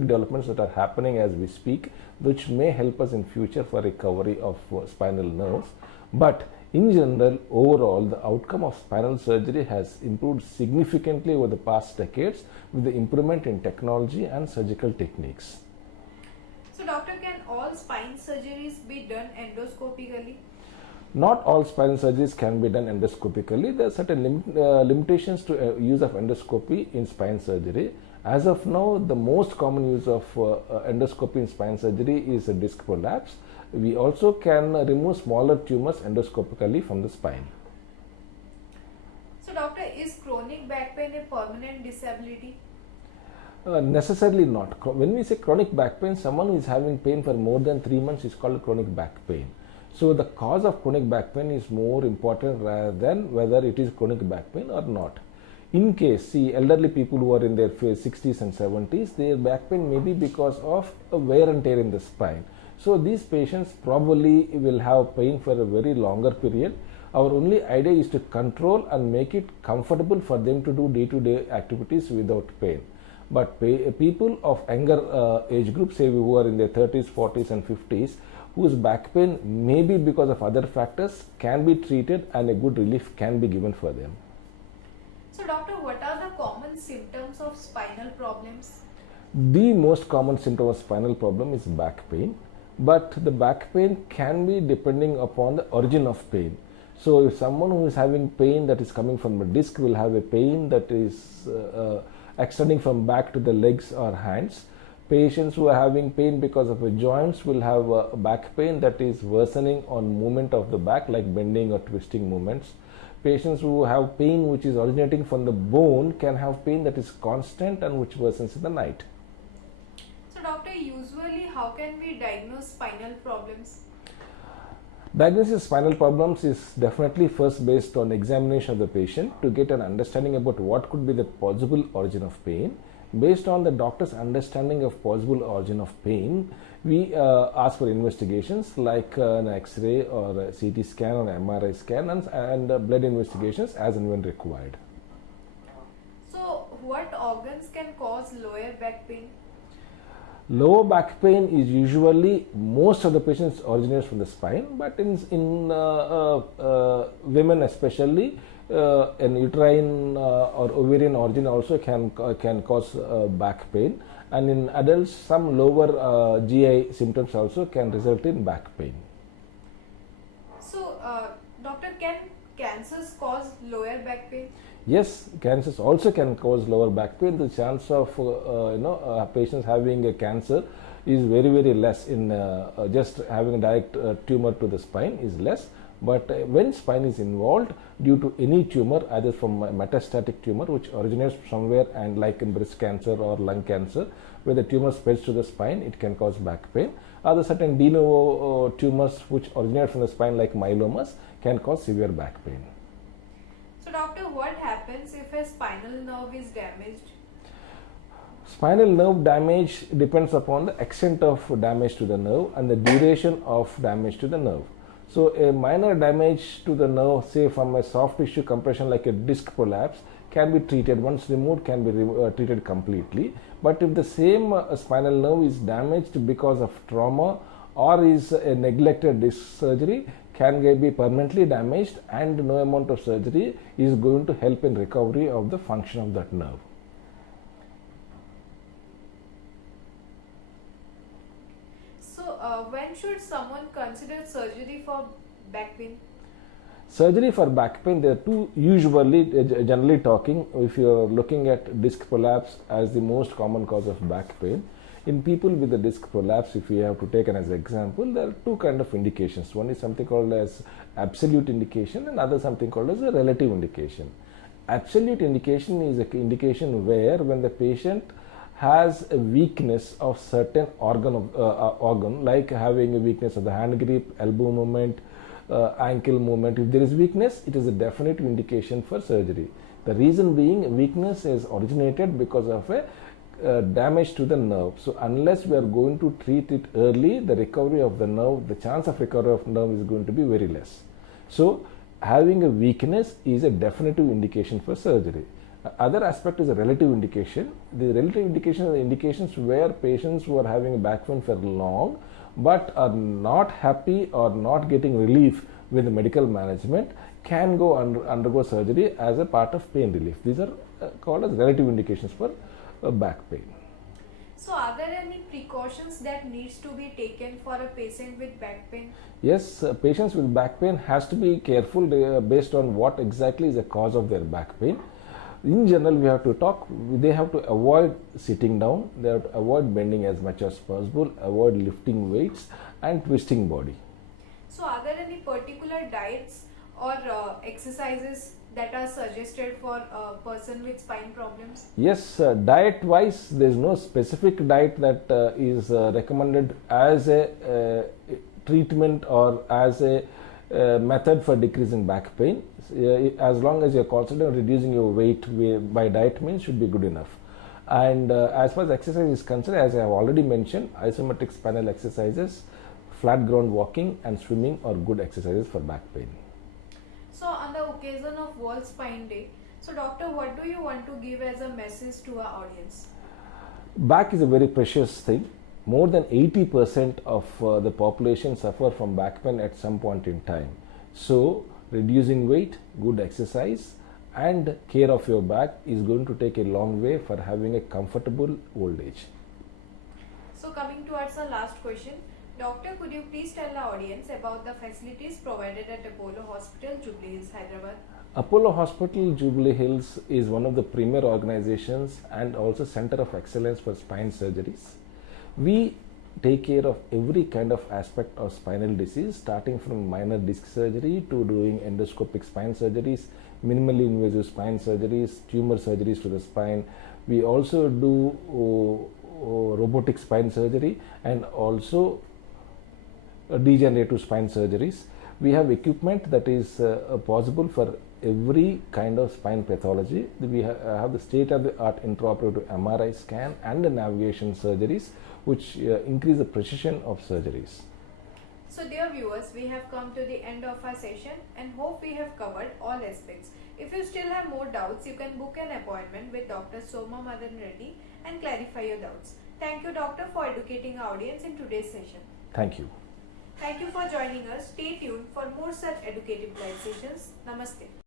developments that are happening as we speak, which may help us in future for recovery of spinal nerves. But in general, overall, the outcome of spinal surgery has improved significantly over the past decades with the improvement in technology and surgical techniques. So, doctor, can all spine surgeries be done endoscopically? Not all spinal surgeries can be done endoscopically. There are certain limitations to use of endoscopy in spine surgery. As of now, the most common use of endoscopy in spine surgery is a disc prolapse. We also can remove smaller tumors endoscopically from the spine. So, doctor, is chronic back pain a permanent disability? Necessarily not. When we say chronic back pain, someone who is having pain for more than 3 months is called chronic back pain. So the cause of chronic back pain is more important rather than whether it is chronic back pain or not. In case, see, elderly people who are in their 60s and 70s, their back pain may be because of a wear and tear in the spine. So these patients probably will have pain for a very longer period. Our only idea is to control and make it comfortable for them to do day-to-day activities without pain. But people of younger age group, say who are in their 30s, 40s and 50s, whose back pain may be because of other factors, can be treated and a good relief can be given for them. So, doctor, what are the common symptoms of spinal problems? The most common symptom of spinal problem is back pain, but the back pain can be depending upon the origin of pain. So if someone who is having pain that is coming from a disc will have a pain that is extending from back to the legs or hands. Patients who are having pain because of the joints will have a back pain that is worsening on movement of the back, like bending or twisting movements. Patients who have pain which is originating from the bone can have pain that is constant and which worsens in the night. So, doctor, usually how can we diagnose spinal problems? Diagnosis of spinal problems is definitely first based on examination of the patient to get an understanding about what could be the possible origin of pain. Based on the doctor's understanding of possible origin of pain, we ask for investigations like an X-ray or a CT scan or an MRI scan and blood investigations as and when required. So, what organs can cause lower back pain? Lower back pain is usually, most of the patients originates from the spine, but in women especially, an uterine or ovarian origin also can cause back pain, and in adults some lower GI symptoms also can result in back pain. So, doctor, can cancers cause lower back pain? Yes, cancers also can cause lower back pain. The chance of patients having a cancer is very, very less. In just having a direct tumor to the spine is less. But when spine is involved due to any tumor, either from a metastatic tumor which originates somewhere, and like in breast cancer or lung cancer, where the tumor spreads to the spine, it can cause back pain. Other certain de novo tumors which originate from the spine, like myelomas, can cause severe back pain. So, doctor, what happens if a spinal nerve is damaged? Spinal nerve damage depends upon the extent of damage to the nerve and the duration of damage to the nerve. So a minor damage to the nerve, say from a soft tissue compression like a disc prolapse, can be treated. Once removed, can be treated completely. But if the same spinal nerve is damaged because of trauma or is a neglected disc surgery, can be permanently damaged, and no amount of surgery is going to help in recovery of the function of that nerve. When should someone consider surgery for back pain? Surgery for back pain, there are two usually, generally talking, if you are looking at disc prolapse as the most common cause of back pain. In people with the disc prolapse, if we have to take an as an example, there are two kind of indications. One is something called as absolute indication, and other something called as a relative indication. Absolute indication is an indication where when the patient has a weakness of certain organ, like having a weakness of the hand grip, elbow movement, ankle movement. If there is weakness, it is a definitive indication for surgery. The reason being, weakness is originated because of a damage to the nerve. So unless we are going to treat it early, the recovery of the nerve, the chance of recovery of nerve is going to be very less. So having a weakness is a definitive indication for surgery. Other aspect is a relative indication. The relative indication are the indications where patients who are having back pain for long but are not happy or not getting relief with the medical management can go undergo surgery as a part of pain relief. These are called as relative indications for back pain. So are there any precautions that needs to be taken for a patient with back pain? Yes, patients with back pain has to be careful based on what exactly is the cause of their back pain. In general, we have to talk, they have to avoid sitting down, they have to avoid bending as much as possible, avoid lifting weights and twisting body. So are there any particular diets or exercises that are suggested for a person with spine problems? Yes, diet wise, there is no specific diet that is recommended as a treatment or as a method for decreasing back pain. As long as you're considering reducing your weight by diet means should be good enough. And as far as exercise is concerned, as I have already mentioned, isometric spinal exercises, flat ground walking and swimming are good exercises for back pain. So on the occasion of World Spine Day, so doctor, what do you want to give as a message to our audience? Back is a very precious thing. More than 80% of the population suffer from back pain at some point in time. So reducing weight, good exercise and care of your back is going to take a long way for having a comfortable old age. So coming towards the last question, doctor, could you please tell the audience about the facilities provided at Apollo Hospital, Jubilee Hills, Hyderabad? Apollo Hospital, Jubilee Hills is one of the premier organizations and also center of excellence for spine surgeries. We take care of every kind of aspect of spinal disease, starting from minor disc surgery to doing endoscopic spine surgeries, minimally invasive spine surgeries, tumor surgeries to the spine. We also do robotic spine surgery and also degenerative spine surgeries. We have equipment that is possible for every kind of spine pathology. We have the state-of-the-art intraoperative MRI scan and the navigation surgeries which increase the precision of surgeries. So dear viewers, we have come to the end of our session and hope we have covered all aspects. If you still have more doubts, you can book an appointment with Dr. Soma Madan Reddy and clarify your doubts. Thank you, doctor, for educating our audience in today's session. Thank you. Thank you for joining us. Stay tuned for more such educative live sessions. Namaste.